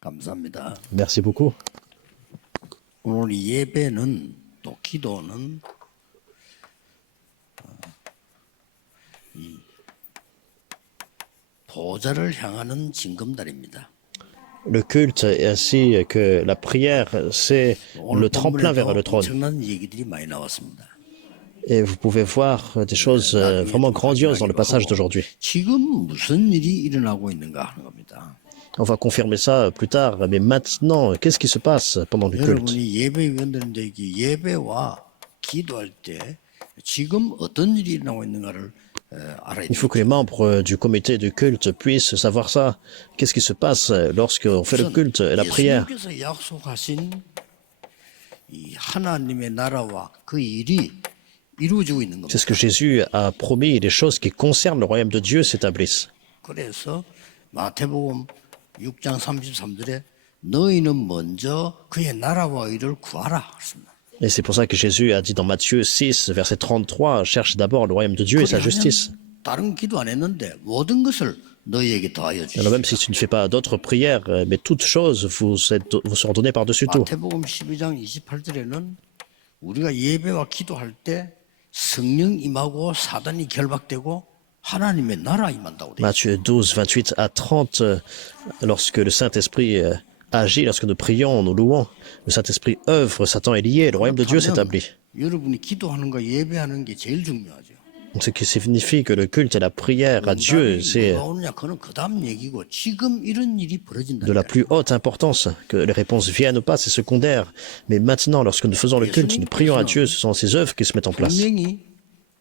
감사합니다. Merci beaucoup. 오늘 예배는 또 기도는 이 보좌를 향하는 징검다리입니다. Le culte est ainsi que la prière, c'est 오늘 le tremplin vers le 본문에도 trône. 엄청난 얘기들이 많이 나왔습니다. Et vous pouvez voir des choses vraiment grandioses dans le passage d'aujourd'hui. 지금 무슨 일이 일어나고 있는가 하는 겁니다. On va confirmer ça plus tard, mais maintenant, qu'est-ce qui se passe pendant le culte? 여러분이 예배위원들인데 예배와 기도할 때 지금 어떤 일이 일어나고 있는가를 알아야 Il faut que les 돼요. membres du comité du culte puissent savoir ça. Qu'est-ce qui se passe lorsqu'on fait le culte et la prière? 예수님께서 약속하신 이 하나님의 나라와 그 일이 이루어지고 있는 C'est ce 겁니다. que Jésus a promis, les choses qui concernent le royaume de Dieu s'établissent. 그래서 마태복음 6장 33절에 너희는 먼저 그의 나라와 의를 구하라 했습니다. Et c'est pour ça que Jésus a dit dans Matthieu 6, verset 33, cherche d'abord le royaume de Dieu et sa justice. 다른 기도 안 했는데 모든 것을 너희에게 더하여 Alors même si 주시라. tu ne fais pas d'autres prières, mais toutes choses vous seront données par-dessus tout. 마태복음 12장 28절에는 우리가 예배와 기도할 때 성령 임하고 사단이 결박되고 하나님의 나라 임한다고 돼. Matthieu 12, 28 à 30, lorsque le Saint-Esprit agit, lorsque nous prions, nous louons, le Saint-Esprit œuvre, Satan est lié, le royaume de Dieu s'établit. 여러분이 기도하는 거 예배하는 게 제일 중요하죠. Ce qui signifie que le culte et la prière à Dieu, c'est 뭐가 오느냐 그는 그다음 얘기고 지금 이런 일이 벌어진다. de la plus haute importance. Que les réponses viennent ou pas, c'est secondaire. Mais maintenant, lorsque nous faisons le culte, nous prions à Dieu, ce sont ces œuvres qui se mettent en place. 분명히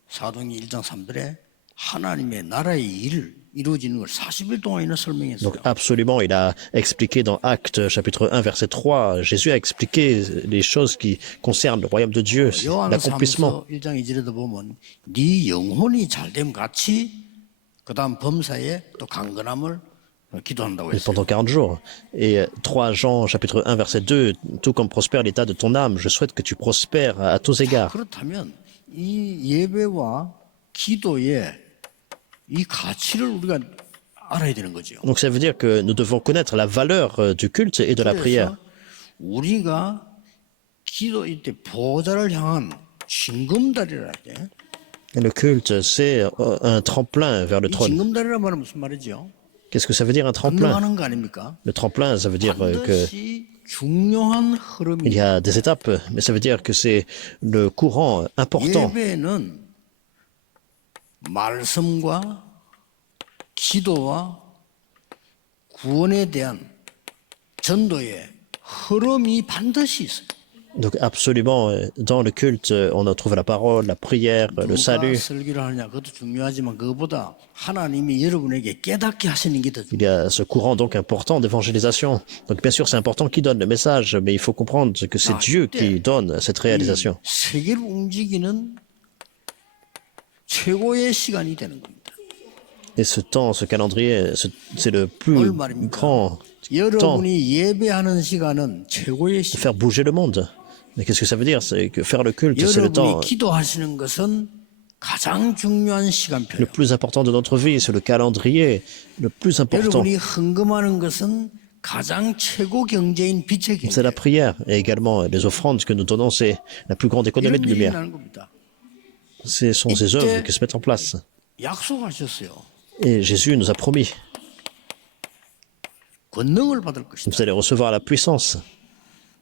사도행전 1장 3절에 하나님의 나라의 일을 이루어지는 걸 40일 동안이나 설명했어요. Donc absolument, il a expliqué dans Actes chapitre 1 verset 3, Jésus a expliqué les choses qui concernent le royaume de Dieu, l'accomplissement. 요한사무서 1장 2절에도 보면 네 영혼이 잘됨 같이 그다음 범사에 또 강건함을 기도한다고 Et 했어요. pendant 40 jours. Et 3 Jean chapitre 1 verset 2, tout comme prospère l'état de ton âme, je souhaite que tu prospères à tous égards. 그렇다면 이 예배와 기도의 이 가치를 우리가 알아야 되는 거죠. Donc ça veut dire que nous devons connaître la valeur du culte et de la prière. 그래서 우리가 기도할 때 보좌를 향한 징검다리라 때, Et le culte, c'est un tremplin vers le 이 trône. 징검다리란 말은 무슨 말이죠? Qu'est-ce que ça veut dire un tremplin? 건너가는 거 아닙니까? Le tremplin, ça veut dire que 반드시 중요한 il 흐름이. y a des étapes, mais ça veut dire que c'est le courant important. 예배는 말씀과 기도와 구원에 대한 전도의 흐름이 반드시 있어요. Donc absolument, dans le culte, on trouve la parole, la prière, le 누가 salut. 설교를 하느냐 그것도 중요하지만 그것보다 하나님이 여러분에게 깨닫게 하시는 게 더 중요해요. Il y a ce courant donc important d'évangélisation. Donc bien sûr, c'est important qui donne le message, mais il faut comprendre que c'est Dieu qui donne cette réalisation. 세계를 움직이는 최고의 시간이 되는 겁니다. Et ce temps, ce calendrier, c'est le plus grand temps 여러분이 예배하는 시간은 최고의 de 시간. faire bouger le monde. Mais qu'est-ce que ça veut dire? C'est que faire le culte, c'est le temps 여러분이 기도하시는 것은 가장 중요한 le 시간표예요. plus important de notre vie, c'est le calendrier le plus important. 여러분이 헌금하는 것은 가장 최고 경제인 빛의 C'est la 경제. prière et également les offrandes que nous donnons, c'est la plus grande économie 이런 de 일이 lumière. 나는 겁니다. Ce sont ces œuvres qui se mettent en place. 약속하셨어요. Et Jésus nous a promis, 권능을 받을 것이다. vous allez recevoir la puissance.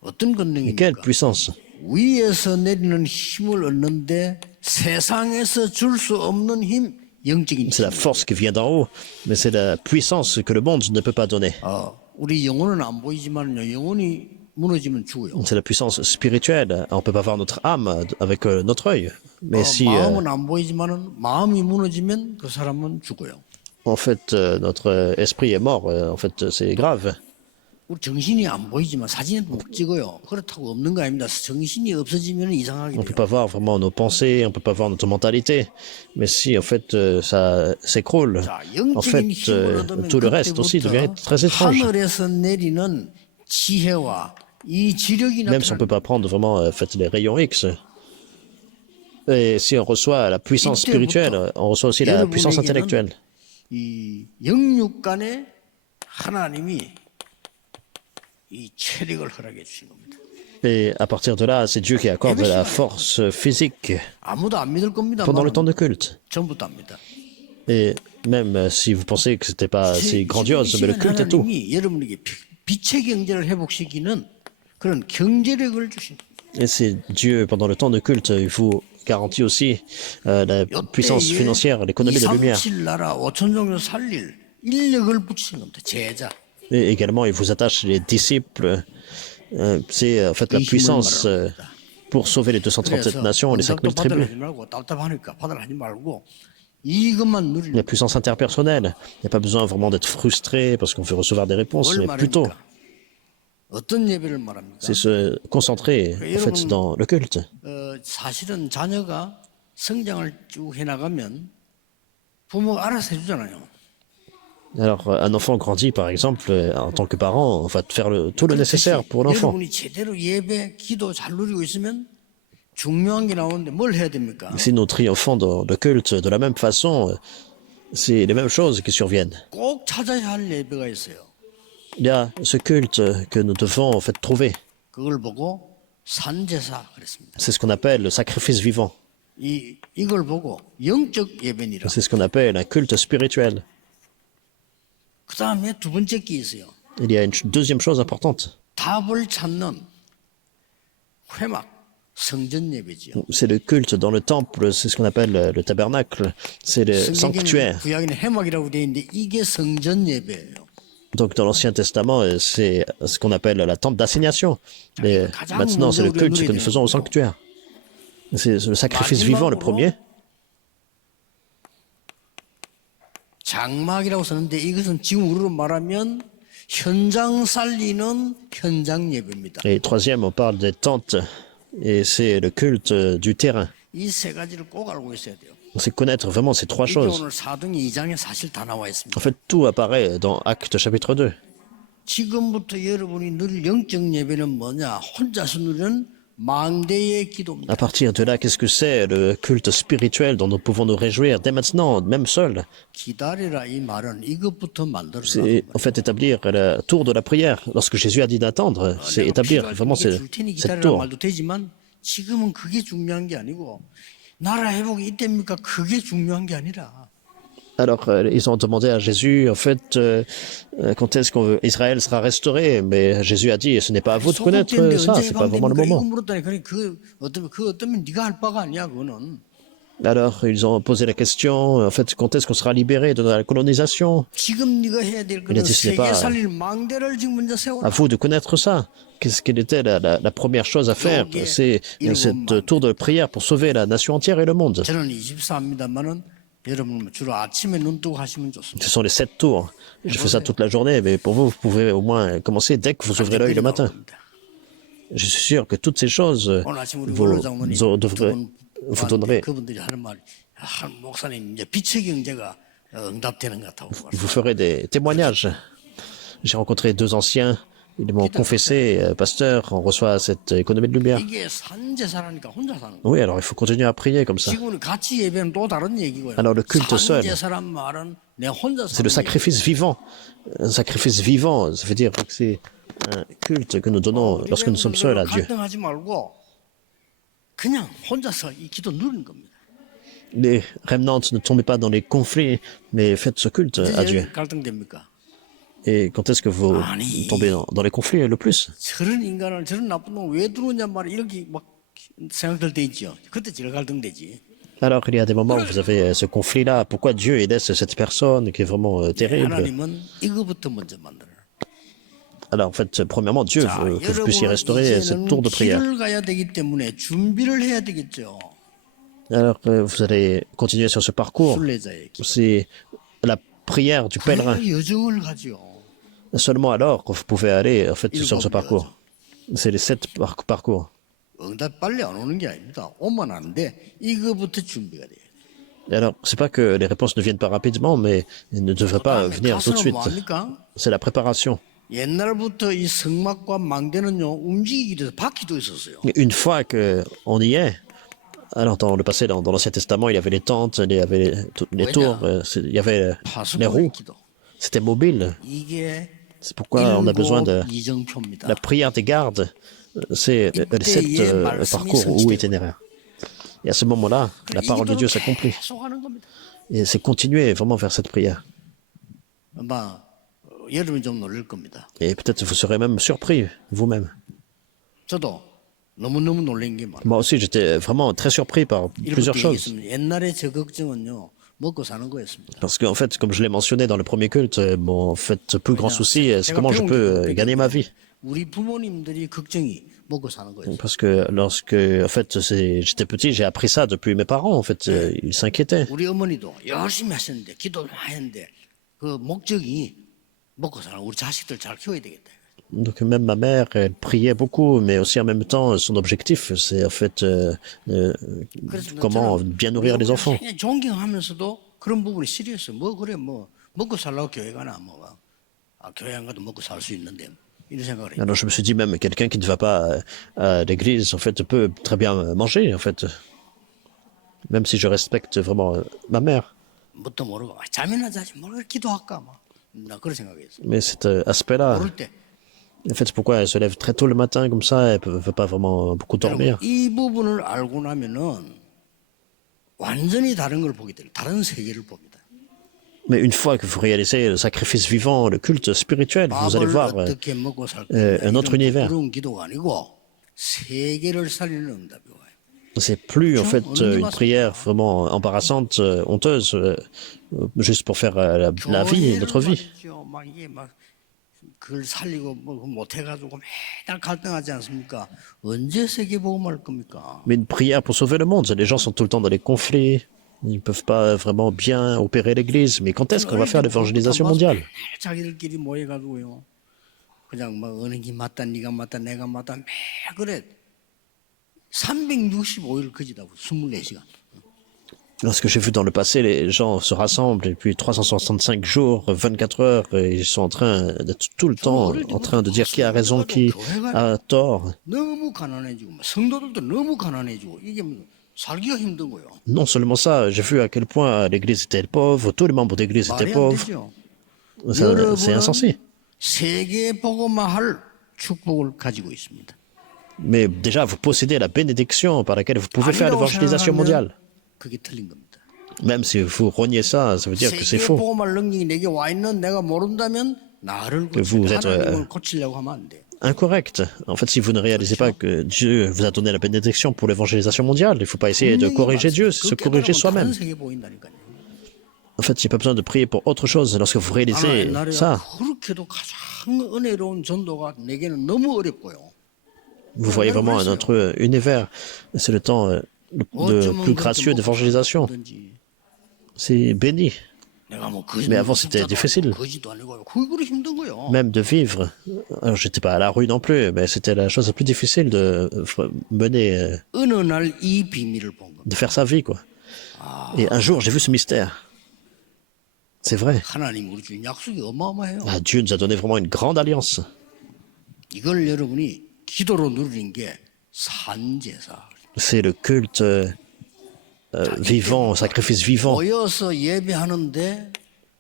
어떤 Et quelle 권능입니까? puissance? 위에서 내리는 힘을 얻는데 세상에서 줄 수 없는 힘, 영적인 C'est la 힘. force qui vient d'en haut, mais c'est la puissance que le monde ne peut pas donner. 우리 영혼은 안 보이지만요. 영혼이 무너지면 죽어요. C'est la puissance spirituelle. On ne peut pas voir notre âme avec notre œil. Mais si, 마음은 안 보이지만은 마음이 무너지면 그 사람은 죽어요. en fait, notre esprit est mort, en fait, c'est grave. 우리 정신이 안 보이지만 사진에 못 찍어요. 그렇다고 없는 거 아닙니다. 정신이 없어지면 이상하게 On ne peut 돼요. pas voir vraiment nos pensées, on ne peut pas voir notre mentalité. Mais si, en fait, ça s'écroule, 자, en fait, 영적인 힘을 얻으면 tout le reste aussi devient très étrange. 하늘에서 내리는 지혜와 이 지력이 Même si on ne peut 나타나는 pas prendre vraiment en fait, les rayons X. Et si on reçoit la puissance spirituelle, on reçoit aussi la puissance intellectuelle. 이 영육 간에 하나님이 이 체력을 허락해 주신 겁니다. Et à partir de là, c'est Dieu qui accorde la force physique 아무도 안 믿을 겁니다. pendant le temps de culte. 전부 다 압니다. Et même si vous pensez que c'était pas si grandiose, mais le culte est tout. 하나님이 여러분에게 빛의 경제를 회복시키는 그런 경제력을 주신. Et c'est Dieu, pendant le temps de culte, il vous garantit aussi la puissance financière, l'économie de lumière. 237 나라 5천 종교 살릴 인력을 붙이신 겁니다. 제자. Et également, il vous attache les disciples. C'est en fait la puissance pour sauver les 237 nations et les 5000 tribus. 하지 말고 답답하니까 받으라 하지 말고 이것만 누리는. La puissance interpersonnelle. Il n'y a pas besoin vraiment d'être frustré parce qu'on veut recevoir des réponses, 뭘 mais plutôt, 말합니까? 어떤 예배를 말합니까? c'est se concentrer en fait dans le culte. 사실은 자녀가 성장을 쭉 해나가면 부모가 알아서 해주잖아요. Alors, un enfant grandit, par exemple, en tant que parent, on va faire tout le nécessaire pour l'enfant. 여러분이 제대로 예배, 기도 잘 누리고 있으면 중요한 게 나오는데 뭘 해야 됩니까? Si nous triomphons dans le culte de la même façon, c'est les mêmes choses qui surviennent. 꼭 찾아야 할 예배가 있어요. Il y a ce culte que nous devons en fait trouver. 그걸 보고 산제사 그랬습니다. C'est ce qu'on appelle le sacrifice vivant. 이걸 보고 영적 예배니라. C'est ce qu'on appelle un culte spirituel. 그 다음에 두 번째 게 있어요. Il y a une deuxième chose importante. 답을 찾는 회막 성전 예배지요. C'est le culte dans le temple, c'est ce qu'on appelle le tabernacle. C'est le sanctuaire. 구약에는 회막이라고 되어 있는데 이게 성전 예배예요. Donc dans l'Ancien Testament, c'est ce qu'on appelle la tente d'assignation. Mais maintenant, c'est le culte que nous faisons au sanctuaire. C'est le sacrifice vivant, le premier. 장막이라고 썼는데 이것은 지금 우리로 말하면 현장 살리는 현장 예배입니다. Et troisième, on parle des tentes. Et c'est le culte du terrain. 이 세 가지를 꼭 알고 있어야 돼요. C'est connaître vraiment ces trois 이게 choses. 오늘 사도행전 2장에 사실 다 나와 En 있습니다. fait, tout apparaît dans Actes chapitre 2. 지금부터 여러분이 누릴 영적 예배는 뭐냐? 혼자서 누리는 망대의 기도입니다. À partir de là, qu'est-ce que c'est le culte spirituel dont nous pouvons nous réjouir dès maintenant, même seul? 기다리라 이 말은 이것부터 만들어라. C'est en fait établir la tour de la prière. Lorsque Jésus a dit d'attendre, c'est établir vraiment cette tour. 말도 되지만 지금은 그게 중요한 게 아니고 나라 회복이 이때입니까? 그게 중요한 게 아니라 Alors, ils ont demandé à Jésus, en fait, quand est-ce qu'Israël sera restauré? Mais Jésus a dit, ce n'est pas à vous de connaître ça, c'est pas vraiment le moment. 그 어떠면 네가 할 바가 아니야 그거는. Alors, ils ont posé la question, en fait, quand est-ce qu'on sera libéré de la colonisation? 지금 네가 해야 될 Il a 거는 dit, ce n'est 세계 pas 살릴 망대를 지금 먼저 à 세워라. vous de connaître ça. Qu'est-ce qu'elle était la première chose à faire? C'est cette tour de prière pour sauver la nation entière et le monde. 저는 24입니다만은 여러분 주로 아침에 눈 뜨고 하시면 좋습니다. Ce sont les 7 tours. Je fais ça toute la journée, mais pour vous, vous pouvez au moins commencer dès que vous ouvrez l'œil le matin. Je suis sûr que toutes ces choses 오늘 아침 우리 vous 원로장모님 vous donnerez, 그분들이 하는 말, 목사님 이제 빛의 경제가 응답되는 것 같다고. vous ferez des témoignages. J'ai rencontré 2 anciens, ils m'ont confessé, pasteur, on reçoit cette économie de lumière. 이게 산제사라니까 혼자 사는 거. Oui, alors il faut continuer à prier comme ça. 지금은 같이 예배는 또 다른 얘기고요. Alors le culte seul, 산제사란 말은 내 혼자 c'est le 사는 sacrifice vivant. Un sacrifice vivant, ça veut dire que c'est un culte que nous donnons lorsque nous sommes seuls à Dieu. 갈등하지 말고 그냥 혼자서 이 기도 누리는 겁니다. Les remnants, ne tombez pas dans les conflits, mais faites ce culte à Dieu. 이제 갈등됩니까? Et quand est-ce que vous tombez dans les conflits le plus? 저런 인간을 저런 나쁜 놈 왜 들어오냔 말이 이렇게 막 생각될 때 있죠. 그때 제일 갈등되지. Alors, il y a des moments où vous avez ce conflit-là. Pourquoi Dieu il laisse cette personne qui est vraiment terrible? 하나님은 이거부터 먼저 만들어요. Alors, en fait, premièrement, Dieu veut que vous puissiez restaurer cette tour de prière. 길을 가야 되기 때문에 준비를 해야 되겠죠. Alors, vous allez continuer sur ce parcours. 순례자의 길. C'est la prière du pèlerin. 그 여정을 가죠. Seulement alors que vous pouvez aller en fait sur ce parcours. C'est les 7 parcours. 응답 빨리 안 오는 게 아닙니다. 오면 안 돼. 이거부터 준비가 돼요. Et alors, c'est pas que les réponses ne viennent pas rapidement, mais elles ne devraient pas venir tout de suite. 뭐합니까? C'est la préparation. 옛날부터 이 성막과 망대는요 움직이기 위해서 바퀴도 있었어요. Et une fois qu'on y est, alors dans le passé, dans l'Ancien Testament, il y avait les tentes, il y avait les tours, il y avait les roues. 파수꾼의 기도. C'était mobile. 이게 C'est pourquoi on a besoin de 이정표입니다. la prière des gardes. C'est les 7 parcours ou itinéraires. Et à ce moment-là, la parole de Dieu s'accomplit. 계속하는 겁니다. Et c'est continuer vraiment vers cette prière. 아마 여러분이 좀 놀랄 겁니다. Et peut-être vous serez même surpris vous-même. 저도 너무너무 놀란 게 많아요. Moi aussi, j'étais vraiment très surpris par plusieurs 이렇게 choses. 얘기했습니다. 옛날에 저 걱정은요, 먹고 사는 거였습니다. Parce qu'en fait, comme je l'ai mentionné dans le premier culte, mon en fait, plus grand souci, c'est comment je peux gagner ma vie. 우리 부모님들이 걱정이 먹고 사는 거였어요. Parce que lorsque, en fait, j'étais petit, j'ai appris ça depuis mes parents. En fait, ils s'inquiétaient. 우리 어머니도 열심히 하셨는데 기도를 많이 했는데 그 목적이 먹고 사는 우리 자식들 잘 키워야 되겠다. Donc même ma mère, elle priait beaucoup, mais aussi en même temps, son objectif, c'est en fait comment bien nourrir les enfants. 존경하면서도 그런 부분이 싫었어요. 뭐 그래 뭐 먹고 살라고 교회 가나 뭐 교회 안 가도 먹고 살 수 있는데 이런 생각을 해요. Alors je me suis dit même quelqu'un qui ne va pas à l'église, en fait, peut très bien manger, en fait, même si je respecte vraiment ma mère. 뭣도 모르고 잠이나 자지 뭘 기도할까 나 그런 생각이었어요. Mais cet aspect-là, 모를 때 en fait, c'est pourquoi elle se lève très tôt le matin comme ça, elle ne peut pas vraiment beaucoup dormir. 이 부분을 알고 나면은 완전히 다른 걸 보게 돼요. 다른 세계를 봅니다. Mais une fois que vous réalisez le sacrifice vivant, le culte spirituel, vous allez 밥을 voir 어떻게 먹고 살 un autre univers. 그런 기도가 아니고 세계를 살리는 응답이 와요. C'est plus en fait une prière vraiment embarrassante, honteuse, juste pour faire la vie, notre vie. 말이죠. 막 이게 막 그걸 살리고 뭐 못해가지고 맨날 갈등하지 않습니까? 언제 세계 복음할 겁니까? Mais une prière pour sauver le monde, les gens sont tout le temps dans les conflits, ils ne peuvent pas vraiment bien opérer l'Église. Mais quand est-ce qu'on va faire l'évangélisation mondiale? 자기들끼리 모여가지고요. 그냥 막 어느 게 맞다, 네가 맞다, 내가 맞다, 매 그래. 365일 거지다고 24시간. Lorsque j'ai vu dans le passé, les gens se rassemblent et puis 365 jours, 24 heures, et ils sont en train d'être tout le temps en train de dire qui a raison, qui a tort. 너무 가난해지고 성도들도 너무 가난해지고 이게 살기가 힘든 거예요. Non seulement ça, j'ai vu à quel point l'église était pauvre, tous les membres d'église étaient 말이 안 pauvres. 되죠. C'est insensé. 세계 복음화할 축복을 가지고 있습니다. Mais déjà, vous possédez la bénédiction par laquelle vous pouvez faire 아니라고 l'évangélisation 생각하면 mondiale. 그게 틀린 겁니다. Même si vous reniez ça, ça veut dire que c'est 세계 faux. 복음할 능력이 내게 와 있는 내가 모른다면 나를 vous 고치고 êtes, 하나님을 고치려고 하면 안 돼. Incorrect. En fait, si vous ne réalisez pas que Dieu vous a donné la bénédiction pour l'évangélisation mondiale, il ne faut pas essayer de corriger Dieu, c'est se corriger soi-même. 세계 보인다니까요. En fait, il n'y a pas besoin de prier pour autre chose. Lorsque vous réalisez 옛날에 ça, 그렇게도 가장 은혜로운 전도가 내게는 너무 어렵고요. vous voyez vraiment un autre univers. C'est le temps le plus gracieux d'évangélisation. C'est béni. Mais avant, c'était difficile. Même de vivre. Alors, j'étais pas à la rue non plus, mais c'était la chose la plus difficile de mener, 어느 날 이 비밀을 본 겁니다. de faire sa vie, quoi. Et un jour, j'ai vu ce mystère. C'est vrai. 하나님 우리 주신 약속이 어마어마해요. Ah, Dieu nous a donné vraiment une grande alliance. 이걸 여러분이 기도로 누리는 게 산제사. C'est le culte vivant, sacrifice vivant. 모여서 예배하는데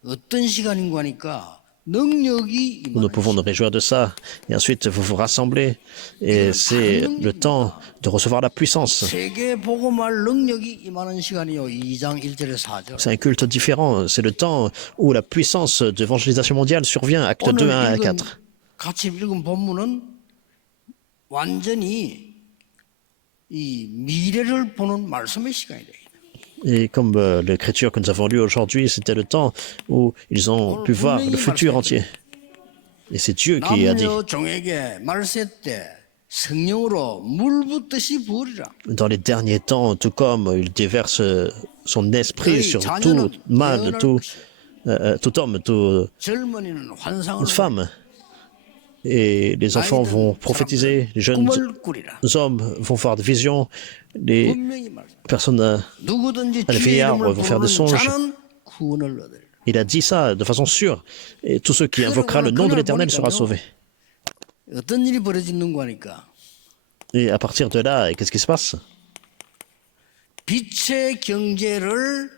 어떤 시간인 거니까 능력이 Nous pouvons nous réjouir de ça. Et ensuite, vous vous rassemblez. Et c'est le temps de recevoir la puissance. 세계 복음할 능력이 임하는 시간이요. 2장 1절에 4절. C'est un culte différent. C'est le temps où la puissance d'évangélisation mondiale survient, acte 2, 1 à 4. 같이 읽은 본문은 완전히 이 미래를 보는 말씀의 시간이래요. Et comme l'écriture que nous avons lue aujourd'hui, c'était le temps où ils ont pu voir le futur entier. Et c'est Dieu qui a dit, 남녀 종에게 말세 때 성령으로 물 붓듯이 부으리라. dans les derniers temps, tout comme il déverse son esprit sur tout mâle, tout homme, toute 젊은이는 환상을 femme. Et les enfants vont prophétiser, les jeunes 꿈을 꾸리라. hommes vont voir des visions, les 분명히 말씀. personnes, 누구든지 les 주의 vieillards 이름을 vont faire des 부르는 songes. 자는 구원을 얻으리라. Il a dit ça de façon sûre. Et tous ceux qui invoquera le nom de l'Éternel sera sauvé. 어떤 일이 벌어지는 거니까 Et à partir de là, qu'est-ce qui se passe? 빛의 경제를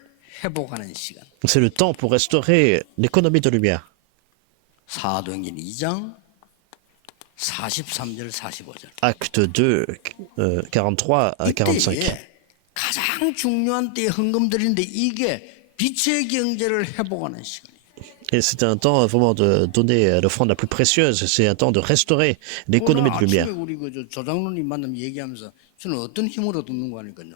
회복하는 시간. C'est le temps pour restaurer l'économie de lumière. 사도행전 2장 43절 45절. Acte 2, 43 à 45. 이때에 가장 중요한 때에 헌금 드리는데 이게 빛의 경제를 회복하는 시간이에요. Et c'est un temps vraiment de donner l'offrande la plus précieuse. C'est un temps de restaurer l'économie de lumière. 아침에 우리 그 조장로님 만나면 얘기하면서 저는 어떤 힘으로 듣는 거 하니까요.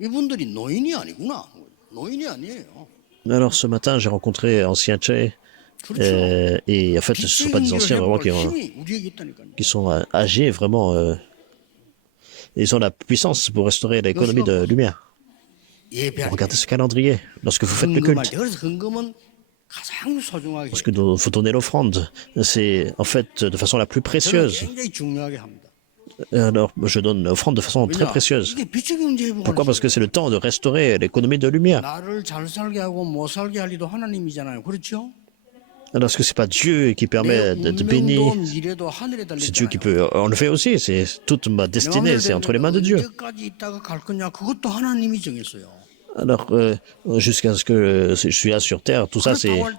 이분들이 노인이 아니구나. 노인이 아니에요. Alors ce matin, j'ai rencontré anciens Tchè. Et en fait, ce ne sont pas des anciens vraiment qui sont âgés, vraiment. Ils ont la puissance pour restaurer l'économie de lumière. Regardez ce calendrier. Lorsque vous faites le culte, lorsque vous donnez l'offrande, c'est en fait de façon la plus précieuse. Alors, je donne l'offrande de façon très précieuse. Pourquoi? Parce que c'est le temps de restaurer l'économie de lumière. Alors, est-ce que c'est pas Dieu qui permet de bénir? C'est Dieu qui peut enlever aussi. C'est toute ma destinée, c'est entre les mains de Dieu. Alors, jusqu'à ce que je suis là sur terre, tout ça, c'est... À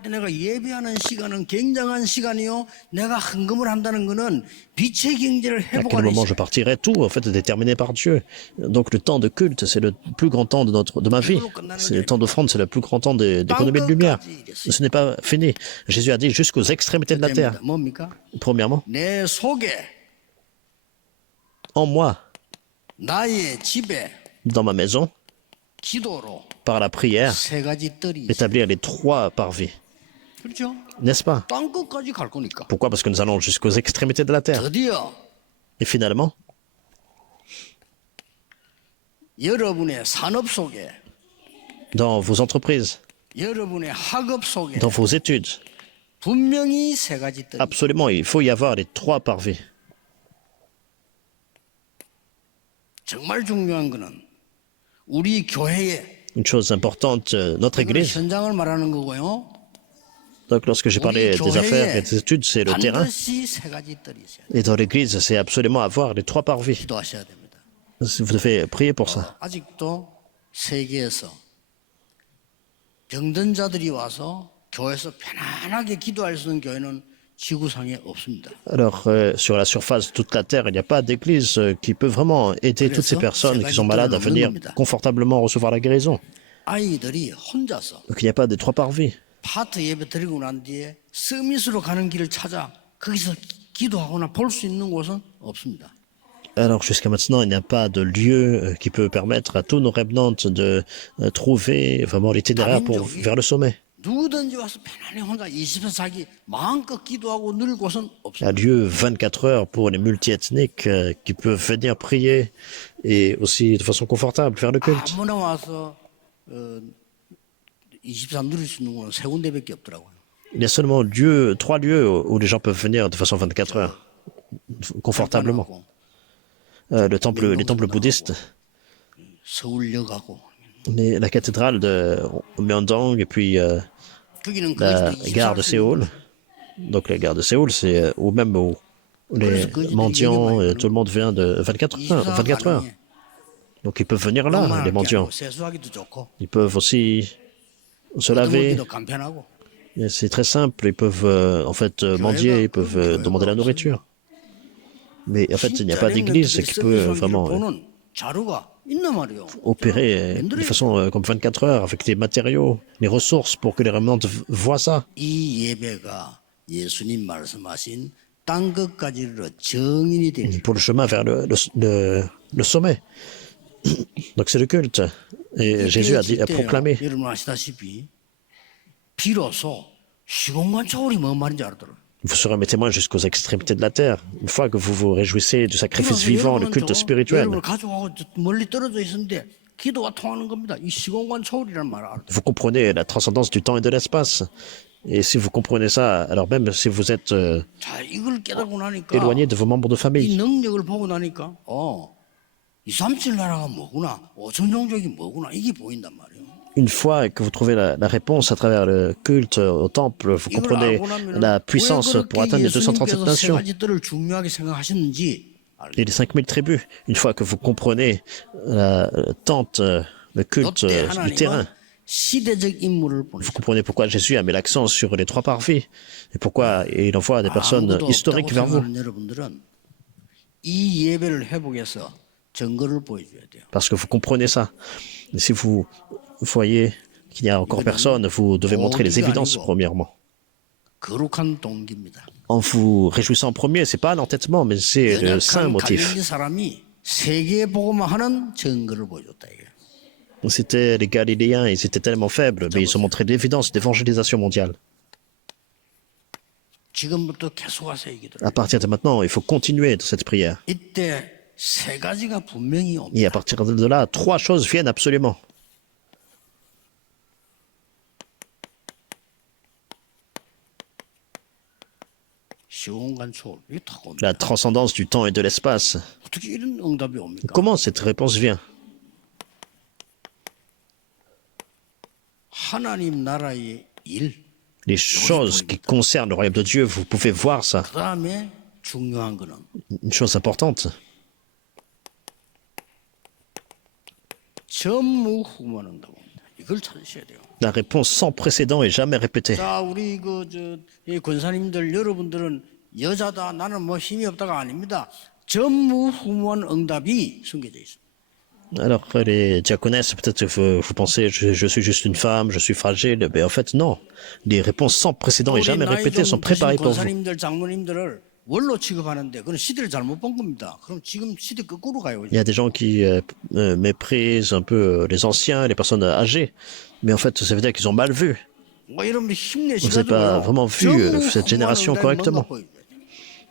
quel moment je partirai, tout, en fait, est déterminé par Dieu. Donc, le temps de culte, c'est le plus grand temps de ma vie. C'est le temps d'offrande, c'est le plus grand temps d'économie de lumière. Ce n'est pas fini. Jésus a dit jusqu'aux extrémités de la terre. Premièrement, en moi, dans ma maison, par la prière, établir les 3 parvis. N'est-ce pas? Pourquoi? Parce que nous allons jusqu'aux extrémités de la terre. Et finalement, dans vos entreprises, dans vos études, absolument, il faut y avoir les 3 parvis. Une chose importante, notre Église, donc lorsque j'ai parlé des affaires et des études, c'est le terrain. Et dans l'Église, c'est absolument avoir les 3 parvis. Vous devez prier pour ça. Alors, sur la surface de toute la terre, il n'y a pas d'église qui peut vraiment aider toutes ces personnes qui sont malades à venir confortablement recevoir la guérison. Donc, il n'y a pas des 3 parvis. Alors, jusqu'à maintenant, il n'y a pas de lieu qui peut permettre à tous nos remnants de trouver vraiment l'itinéraire vers le sommet. Un lieu 24 heures pour les multiethniques qui peuvent venir prier et aussi de façon confortable faire le culte. Il y a seulement 3 lieux où les gens peuvent venir de façon 24 heures, confortablement. Les temples bouddhistes, la cathédrale de Myeongdong et puis la gare de Séoul. Donc la gare de Séoul, c'est où même où les mendiants, tout le monde vient de 24 heures. Donc ils peuvent venir là, les mendiants. Ils peuvent aussi se laver. C'est très simple, ils peuvent en fait mendier, ils peuvent demander la nourriture. Mais en fait, il n'y a pas d'église qui peut vraiment opérer de façon comme 24 heures avec les matériaux, les ressources pour que les remnants voient ça. Pour le chemin vers le sommet. Donc c'est le culte. Et Jésus a proclamé. Vous serez mes témoins jusqu'aux extrémités de la terre. Une fois que vous vous réjouissez du sacrifice vivant, le culte spirituel, vous comprenez la transcendance du temps et de l'espace. Et si vous comprenez ça, alors même si vous êtes éloigné de vos membres de famille, une fois que vous trouvez la réponse à travers le culte au temple, vous comprenez la puissance pour atteindre les 237 nations et les 5000 tribus. Une fois que vous comprenez la tente, le culte du terrain, 시대적 인물을 Vous 보내셨다. comprenez pourquoi Jésus a mis l'accent sur les trois parvis et pourquoi il envoie des personnes 아무도 historiques 없다고 vers vous. 생각하는 여러분들은 이 예배를 회복해서 증거를 보여줘야 돼요. Parce que vous comprenez ça. Et si vous voyez qu'il n'y a encore personne, vous devez montrer les évidences premièrement. 거룩한 동기입니다. En vous réjouissant en premier, c'est pas un entêtement, mais c'est le saint 연약한 motif. 갈릴리 사람이 세계 복음화 하는 증거를 보여줬다 이게. C'était les Galiléens, ils étaient tellement faibles, mais ils ont montré l'évidence d'évangélisation mondiale. 지금부터 계속하세요 이 기도를. À partir de maintenant, il faut continuer dans cette prière. 이때 세 가지가 분명히 옵니다. Et à partir de là, trois choses viennent absolument. 시공간 초월 이게 다 옵니다. La transcendance du temps et de l'espace. 어떻게 이런 응답이 옵니까? Comment cette réponse vient? 하나님 나라의 일. Les choses qui concernent le royaume de Dieu, vous pouvez voir ça. 그 다음에 중요한 거는 Une chose importante, 전무후무한 응답입니다. 이걸 찾으셔야 돼요. la réponse sans précédent et jamais répétée. 자, 우리 이 권사님들 여러분들은 여자다 나는 뭐 힘이 없다가 아닙니다. 전무후무한 응답이 숨겨져 있습니다. Alors, les diaconesses, peut-être vous pensez, je suis juste une femme, je suis fragile, mais en fait, non. Les réponses sans précédent et 우리 jamais 나이 répétées sont 좀 드신 préparées pour vous. 권사님들 장로님들을 원로 취급하는데 그건 시대를 잘못 본 겁니다. 그럼 지금 시대 거꾸로 가요. Il y a des gens qui méprisent un peu les anciens, les personnes âgées, mais en fait, ça veut dire qu'ils ont mal vu. 뭐 여러분들 Vous n'avez pas vraiment vu cette génération correctement.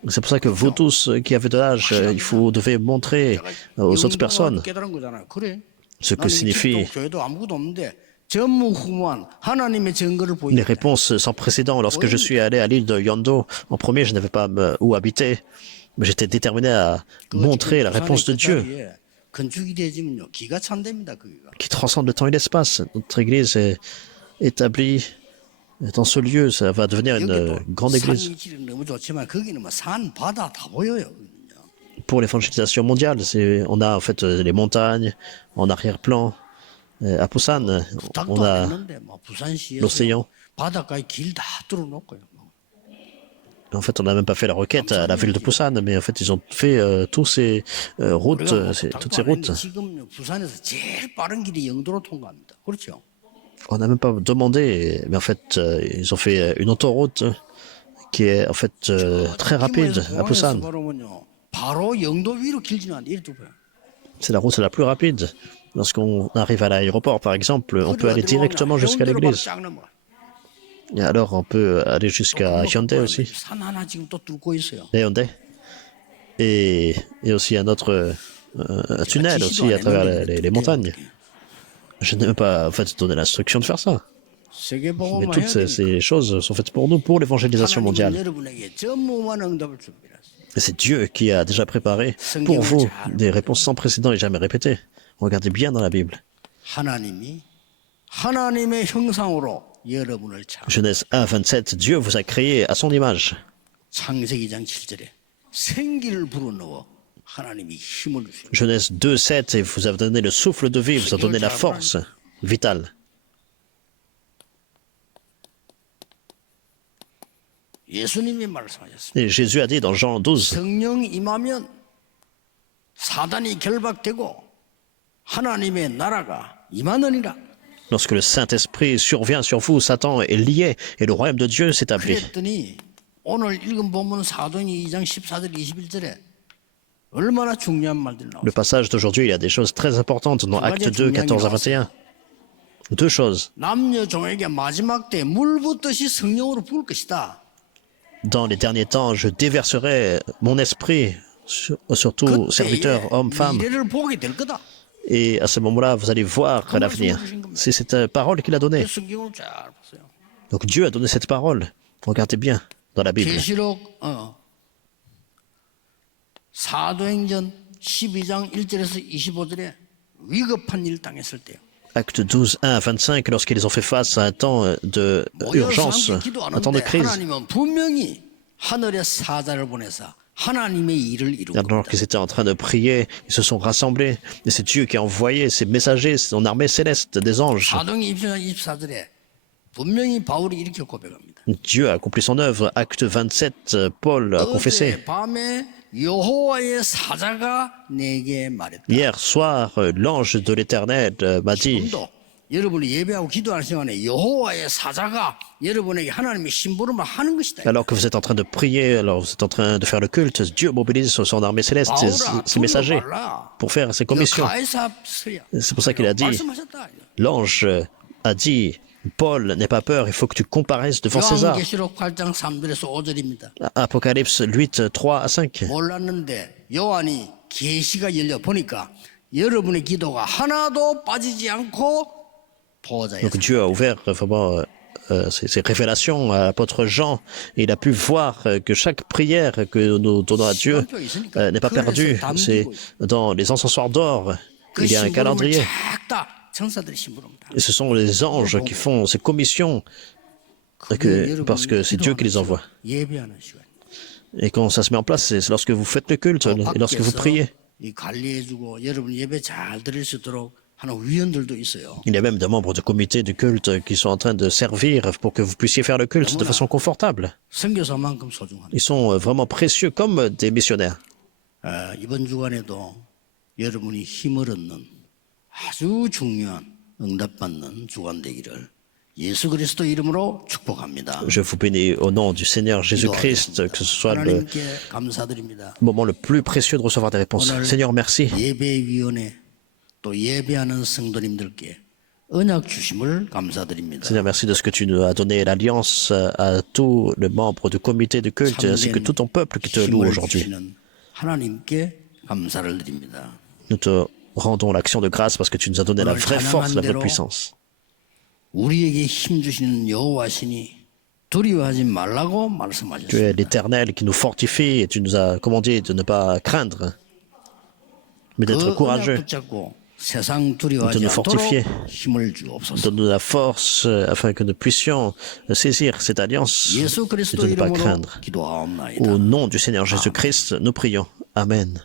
C'est pour ça que vous tous qui avez de l'âge, vous devez montrer aux autres personnes 깨달은 거잖아요. 그래. ce que signifie 교회도 아무것도 없는데 전무후무한 하나님의 증거를 les 보이는 réponses sans précédent. Lorsque je suis allé à l'île de Yondo, en premier, je n'avais pas où habiter, mais j'étais déterminé à montrer la réponse de Dieu 건축이 되지면요 기가 찬답니다 거기가. qui transcende le temps et l'espace. Notre église est établie dans ce lieu, ça va devenir une grande église. 산이질은 너무 좋지만 거기는 뭐 산, 바다 다 보여요. Pour l'évangélisation mondiale, on a en fait les montagnes en arrière-plan. À Busan, on 부탁도 안 a 했는데 뭐 부산시에서 l'océan. 바닷가에 길 다 뚫어놓고요. En fait, on n'a même pas fait la requête à la ville de Busan, mais en fait, ils ont fait tous ces routes, toutes ces routes. 지금 부산에서 제일 빠른 길이 영도로 통과합니다. 그렇죠? On n'a même pas demandé, mais en fait, ils ont fait une autoroute qui est en fait très rapide à Busan. 바로 영도 위로 길 지나는데 이렇게 봐요. C'est la route la plus rapide. Lorsqu'on arrive à l'aéroport, par exemple, on peut aller directement jusqu'à l'église. Et alors, on peut aller jusqu'à Hyundai aussi. 산 하나 지금 또 뚫고 있어요. Hyundai. Et aussi un autre un tunnel aussi à travers les montagnes. Je n'ai même pas en fait donné l'instruction de faire ça. Mais 세계복음화 toutes ces choses sont faites pour nous, pour l'évangélisation mondiale. 여러분에게 전무한 응답을 준비했어요. Et c'est Dieu qui a déjà préparé pour vous des réponses sans précédent et jamais répétées. Regardez bien dans la Bible. 하나님이 하나님의 형상으로 여러분을 창. Genèse 1, 27, Dieu vous a créé à son image. 창세기 2장 7절에 생기를 불어넣어 하나님이 힘을 주시고. Genèse 2, 7, et vous a donné le souffle de vie, vous a donné la force vitale. 예수님이 말씀하셨습니다. Et Jésus a dit dans Jean 12, 성령 임하면 사단이 결박되고 하나님의 나라가 임하느니라. lorsque le Saint-Esprit survient sur vous, Satan est lié et le royaume de Dieu s'établit. 그랬더니 오늘 읽은 본문 사도행전 2장 14절 21절에 얼마나 중요한 말들이 나와요. Le passage d'aujourd'hui, il y a des choses très importantes dans Acte 2, 14 à 21. Deux choses. 남녀 종에게 마지막 때 물 붓듯이 성령으로 부을 것이다. Dans les derniers temps, je déverserai mon esprit sur tous serviteurs, hommes, femmes. 미래를 보게 될 거다. Et à ce moment-là, vous allez voir l'avenir. C'est cette parole qu'il a donnée. 성경을 잘 보세요. Donc Dieu a donné cette parole. Regardez bien dans la Bible. 계시록 사도행전 12장 1절에서 25절에 위급한 일 당했을 때요. Acte 12, 1 à 25, lorsqu'ils ont fait face à un temps d'urgence, un temps de crise. 하나님은 분명히 하늘의 사자를 보내서 하나님의 일을 이룬 Alors 겁니다. qu'ils étaient en train de prier, ils se sont rassemblés. Et c'est Dieu qui a envoyé ses messagers, son armée céleste, des anges. 사도행전 24절에 분명히 바울이 이렇게 고백합니다. Dieu a accompli son œuvre. Acte 27, Paul a confessé. 어제 밤에 여호와의 사자가 내게 말했다. Hier soir, l'ange de l'Éternel m'a dit, 지금도 여러분이 예배하고 기도하는 시간에 여호와의 사자가 여러분에게 하나님의 심부름을 하는 것이다. alors que vous êtes en train de prier, alors vous êtes en train de faire le culte, Dieu mobilise son armée céleste, ses messagers, pour faire ses commissions. C'est pour ça qu'il a dit, l'ange a dit, Paul, n'aie pas peur, il faut que tu comparaisses devant César. 요한계시록 8장 3절에서 5절입니다. Apocalypse 8, 3 à 5. 몰랐는데 요한이 계시가 열려 보니까 여러분의 기도가 하나도 빠지지 않고 보호자에 Donc Dieu a ouvert vraiment ses révélations à l'apôtre Jean. Et il a pu voir que chaque prière que nous donnons à Dieu n'est pas perdue. C'est dans les encensoirs d'or. Il y a un calendrier. Et ce sont les anges qui font ces commissions parce que c'est Dieu qui les envoie. Et quand ça se met en place, c'est lorsque vous faites le culte et lorsque vous priez. Il y a même des membres du comité du culte qui sont en train de servir pour que vous puissiez faire le culte de façon confortable. Ils sont vraiment précieux comme des missionnaires. 이번 주간에도 여러분이 힘을 얻는 아주 중요한 응답받는 주간 되기를 예수 그리스도 이름으로 축복합니다. Je vous bénis au nom du Seigneur Jésus-Christ, que ce soit le moment le plus précieux de recevoir des réponses. Seigneur, merci. 예배위원회 또 예배하는 성도님들께 언약 주심을 감사드립니다. Seigneur, merci de ce que tu nous as donné l'alliance à tous les membres du comité de culte ainsi que tout ton peuple qui te loue aujourd'hui. 하나님께 감사를 드립니다. Nous te rendons l'action de grâce parce que tu nous as donné la vraie force, la vraie puissance. 우리에게 힘 주시는 여호와시니 두려워하지 말라고 Tu es 말씀하셨습니다. l'Éternel qui nous fortifie et tu nous as commandé de ne pas craindre, mais d'être courageux. De nous fortifier. Donne-nous la force afin que nous puissions saisir cette alliance et de ne pas craindre. Au nom du Seigneur Jésus-Christ, nous prions. Amen.